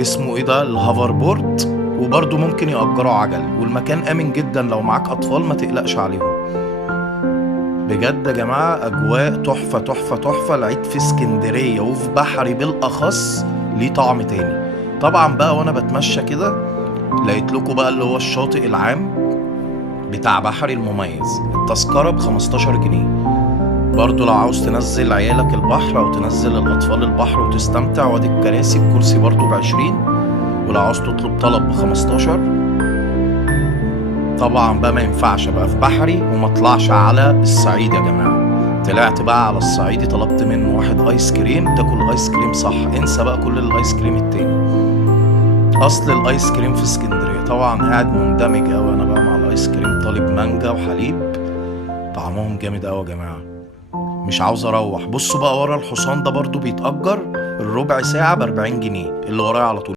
اسمه ايه ده، الهوفر بورد. وبرضه ممكن يأجروا عجل، والمكان آمن جدا لو معاك أطفال ما تقلقش عليهم. بجد يا جماعة أجواء تحفة تحفة تحفة. العيد في اسكندرية وفي بحري بالأخص ليه طعم تاني. طبعا بقى وأنا بتمشى كده لقيت لكم بقى اللي هو الشاطئ العام بتاع بحري المميز. التذكرة ب15 جنيه. برضو لو عاوز تنزل عيالك البحر أو تنزل الأطفال البحر وتستمتع، وادي الكراسي، الكرسي برضو ب20. ولو عاوز تطلب طلب ب15. طبعا بقى ما ينفعش بقى في بحري وما اطلعش على الصعيد يا جماعة. طلعت بقى على الصعيدي، طلبت منه واحد ايس كريم. تاكل ايس كريم صح، انسى بقى كل الايس كريم التاني. اصل الايس كريم في اسكندرية. طبعا قاعد مندمج اوي انا بقى مع الايس كريم، طالب مانجا وحليب. طعمهم جامد اوي يا جماعة. مش عاوز اروح. بصوا بقى ورا الحصان ده برضو بيتأجر الربع ساعة ب40 جنيه، اللي ورايا على طول.